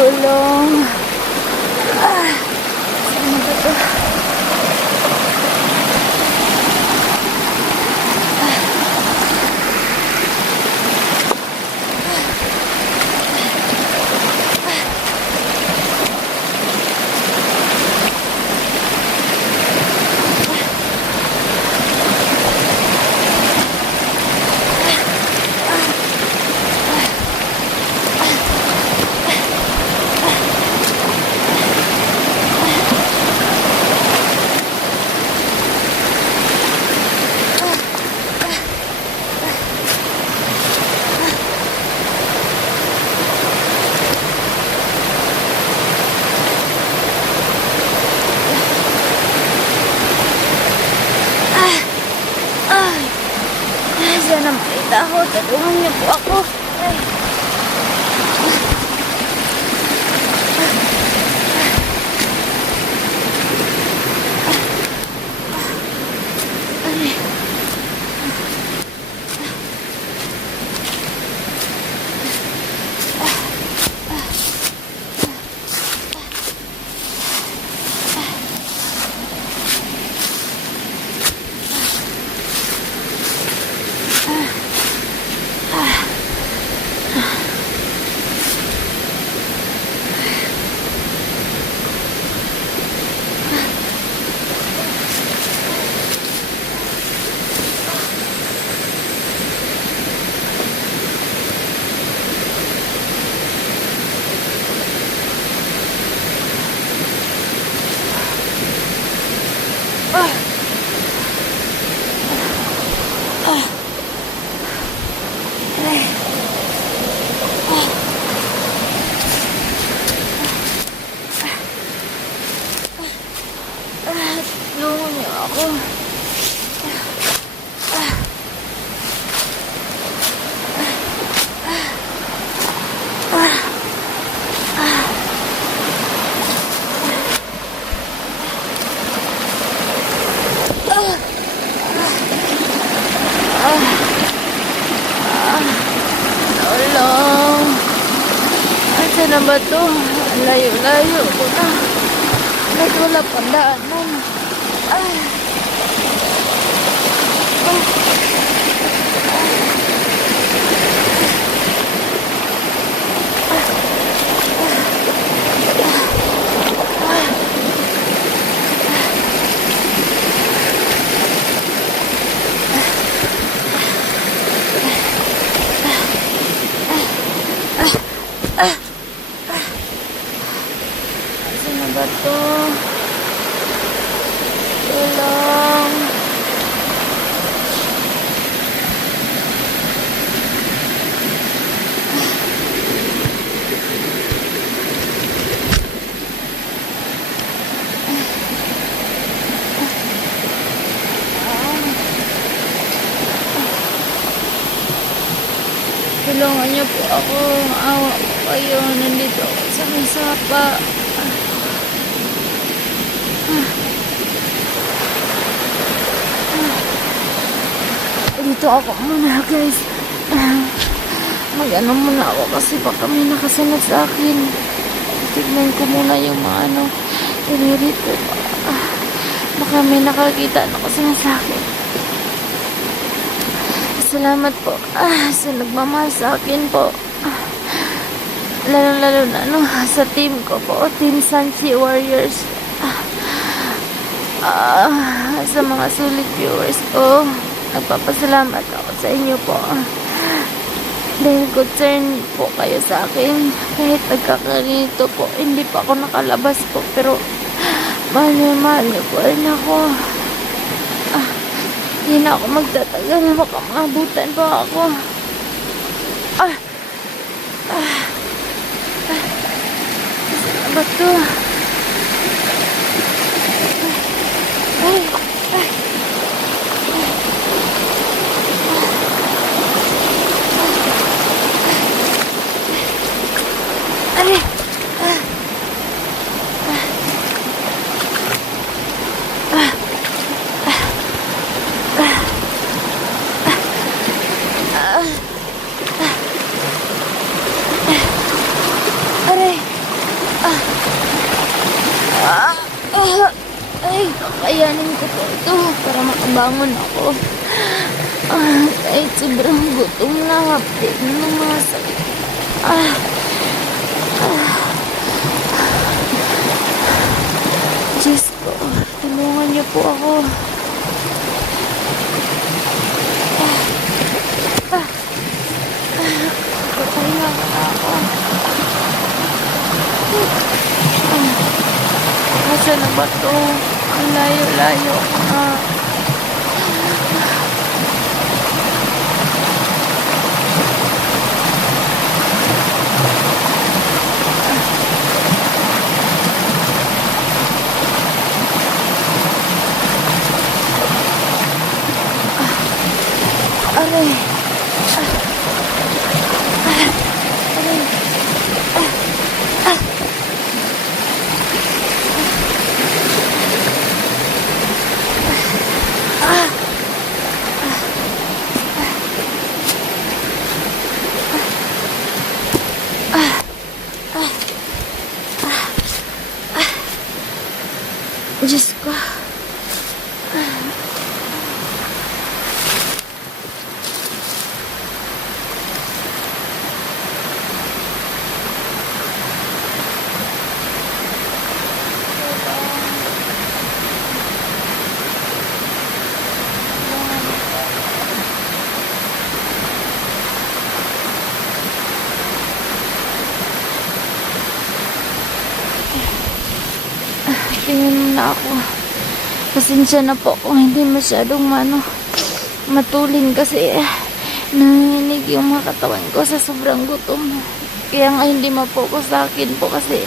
Tulong. Saan ba to? Sana makita ako. Tulungan niyo po ako. Ay. Tulungan niyo ako. Tulong. Asa na ba to? Layo-layo ko na. Wala pang daanan. Saan na ba to? Tulong. Tulungan niyo po ako. Awa po kayo. Nandito ako sa may sapa. Dito ako muna, guys. Mag-ano muna ako kasi baka may nakasunod sa akin. Tignan ko muna yung mga dito. Baka may nakakita na kasi sa akin. Salamat po sa nagmamahal sa akin po. Lalo na sa team ko po, Team Sanchi Warriors. Sa mga sulit viewers ko, nagpapasalamat ako sa inyo po. Dahil concern po kayo sa akin. Kahit nagkakarito po, hindi pa ako nakalabas po. Pero mahal niyo po rin ako. Hindi na ako magtatagal. Baka maabutan pa ako. Saan ba ito? Ay, kakayanin ko po ito para makabangon ako. Kahit sobrang gutom na, hapdi ng mga sakit. Diyos ko, tulungan niyo po ako. Papahinga ko na ako. Nasaan na ba ito? Ang layo-layo na. Aray. Diyos ko. Tingin mo na ako. Pasensya na po kung hindi masyadong matulin kasi nanginig yung mga katawan ko sa sobrang gutom. Kaya nga hindi mapokus sa akin po kasi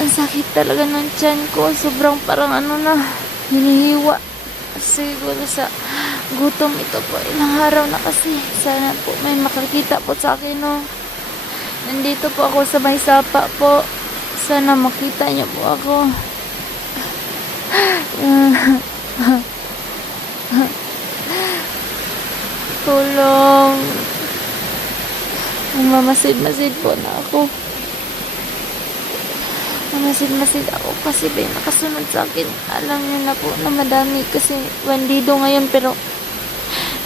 ang sakit talaga ng tiyan ko. Sobrang parang hinihiwa. Siguro sa gutom ito po. Ilang araw na kasi. Sana po may makakita po sa akin, no. Nandito po ako sa may sapa po. Sana makita niyo po ako. Tulong. Mamasid-masid po na ako. Mamasid-masid ako kasi may nakasunod sa akin. Alam niyo na po na madami kasi bandido ngayon, pero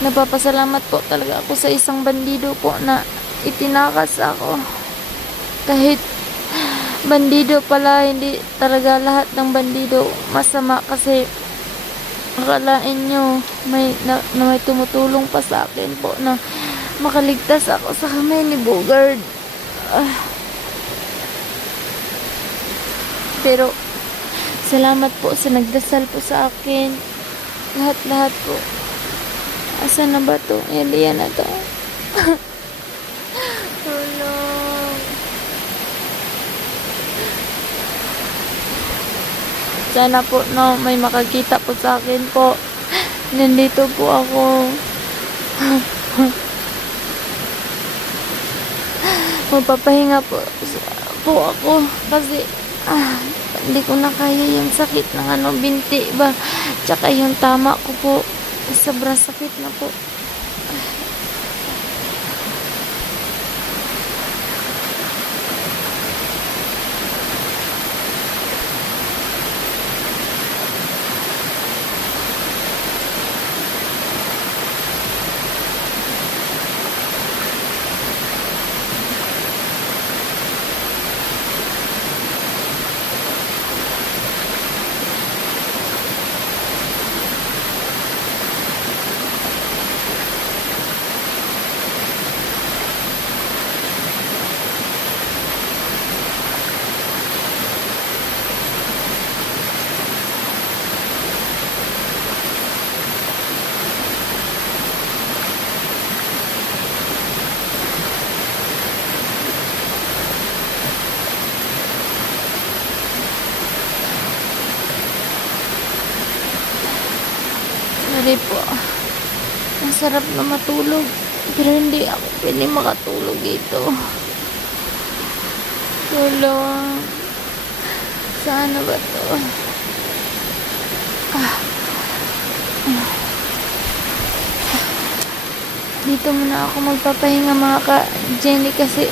napapasalamat po talaga ako sa isang bandido po na itinakas ako. Kahit bandido pala, hindi talaga lahat ng bandido masama kasi akalain nyo may tumutulong pa sa akin po na makaligtas ako sa kamay ni Bogard. Pero salamat po sa nagdasal po sa akin. Lahat po. Asan na ba to? Yan na to. Tulong. Sana po may makakita po sa akin po. Nandito po ako. Magpapahinga po ako kasi hindi ko na kaya yung sakit ng binti ba. Tsaka yung tama ko po. Sobrang sakit na po. Sorry po. Ang sarap na matulog. Pero hindi ako pwede makatulog dito. Tulong. Saan ba to? Dito muna ako magpapahinga mga ka-Jenny kasi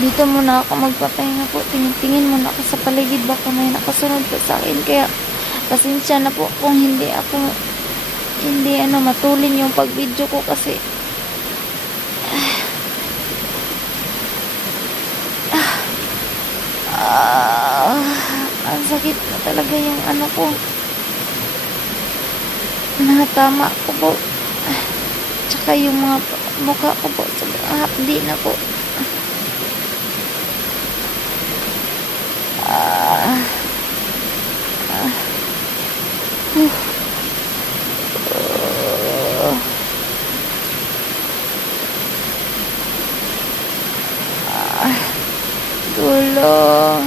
Dito muna ako magpapahinga po. Tingin-tingin muna ako sa paligid. Baka may nakasunod po sa akin. Kaya pasensya na po kung hindi matulin yung pag-video ko kasi ang sakit na talaga yung ano ko. Natama ko po. Tsaka yung mga mukha ko po. Sobrang hapdi na po. Tulong.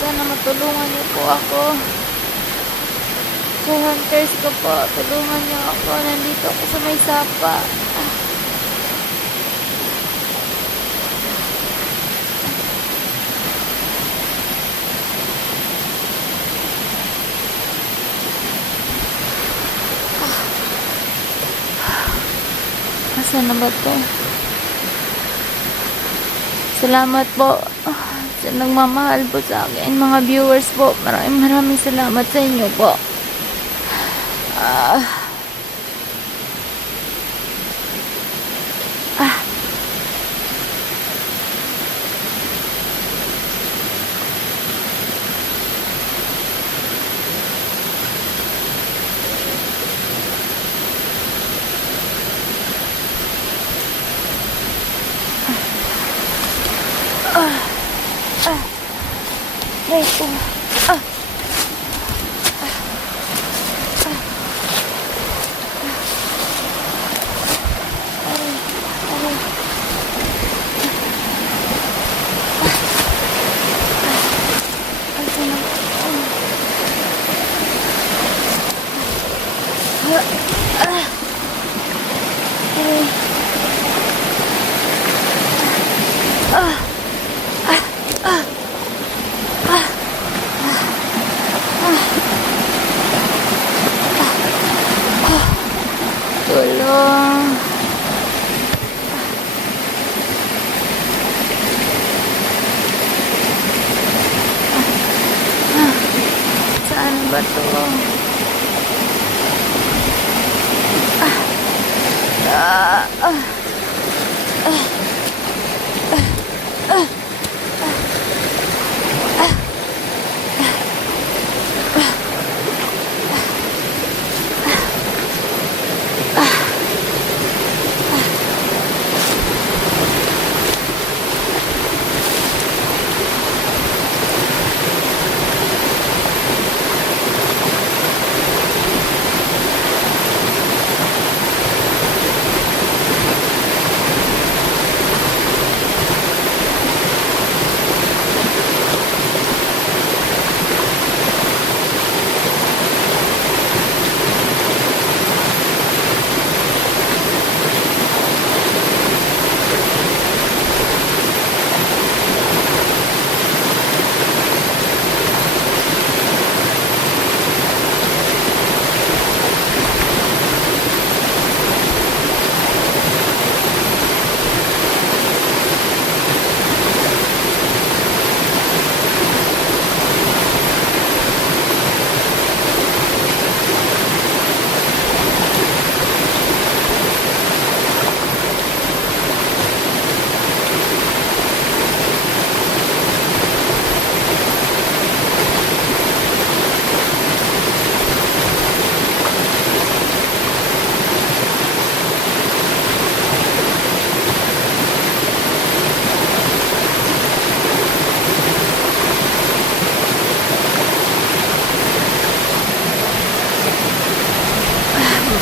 Sana matulungan niyo po ako. Sa hunters ko po, tulungan niyo ako. Nandito ako sa may sapa. Asan na ba to? Salamat po sa nagmamahal po sa akin. Mga viewers po, maraming salamat sa inyo po. Ito. Tulong. Saan ba to?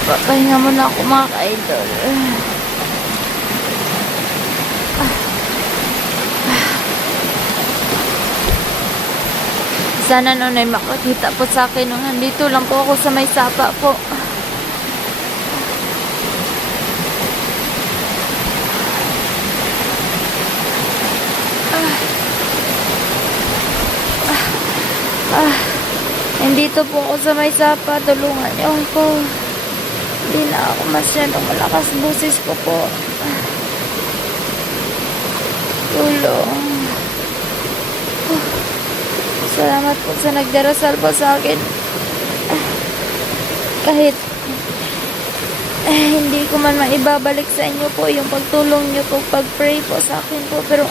Papahinga muna ako mga ka-idol. Sana noon ay makakita po sa akin nung nandito lang po ako sa may sapa po. Nandito po ako sa may sapa. Tulungan niyo ako. Hindi na ako masyadong malakas boses ko po. Tulong. Salamat po sa nagdarasal po sa akin. Kahit hindi ko man maibabalik sa inyo po yung pagtulong nyo po, pag-pray po sa akin po, pero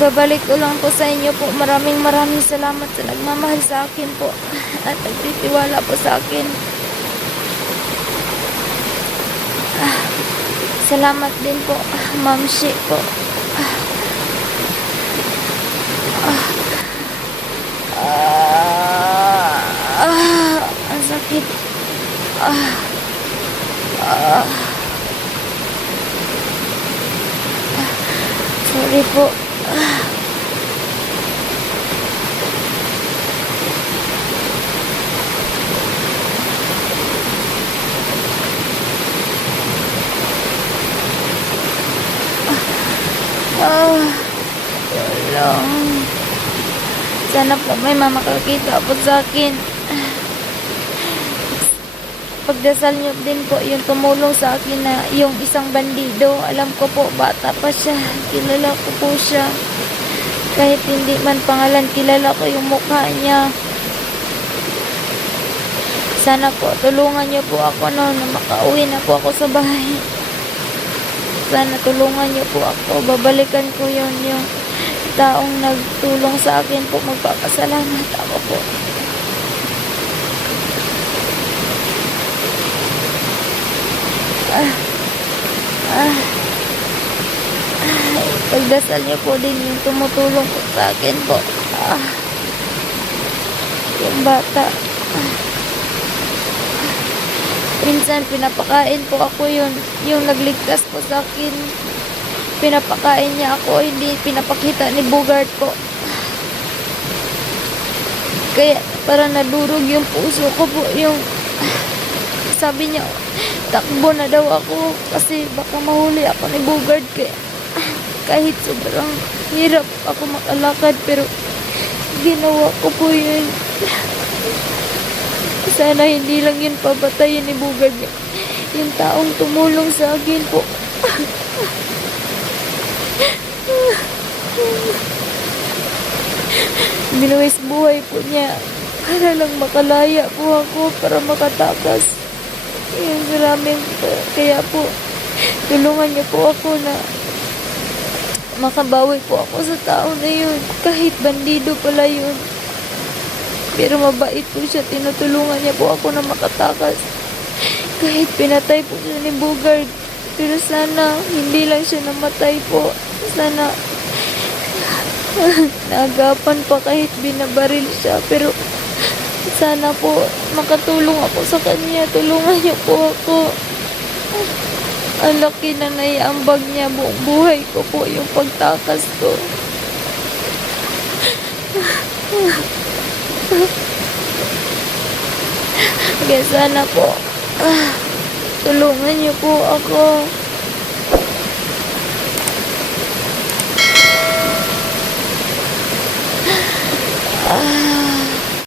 ibabalik ko lang po sa inyo po. Maraming salamat sa nagmamahal sa akin po at nagtitiwala po sa akin. Salamat din po, Ma'am Shi po. Ang sakit. Sorry po. Tulong. Sana po may makakita po sa akin. Pagdasal niyo din po yung tumulong sa akin na yung isang bandido. Alam ko po, bata pa siya. Kilala ko po siya. Kahit hindi man pangalan, kilala ko yung mukha niya. Sana po, tulungan niyo po ako na makauwi na po ako sa bahay. Sana tulungan niyo po ako. Babalikan ko yung taong nagtulong sa akin po. Magpapasalamat ako po. Pagdasal niyo po din yung tumutulong po sa akin po. Yung bata. Minsan pinapakain po ako yung nagligtas po sa akin. Pinapakain niya ako, hindi pinapakita ni Bugard po. Kaya para nadurog yung puso ko po, yung sabi niya, takbo na daw ako kasi baka mahuli ako ni Bugard. Kaya kahit sobrang hirap ako makalakad, pero ginawa ko po yun. Sana hindi lang yun papatayin ni Bugard niya. Yung taong tumulong sa akin po. Binuwis buhay po niya para lang makalaya po ako, para makatakas. Yung maraming kaya po tulungan niyo po ako na makabawi po ako sa tao na yun. Kahit bandido pala yun, pero mabait po siya. Tinutulungan niya po ako na makatakas. Kahit pinatay po siya ni Bugard, pero sana hindi lang siya namatay po. Sana naagapan pa kahit binabaril siya. Pero sana po makatulong ako sa kanya. Tulungan niyo po ako. Ang laki na naiambag niya, buong buhay ko po yung pagtakas ko. Kaya sana po tulungan niyo po ako.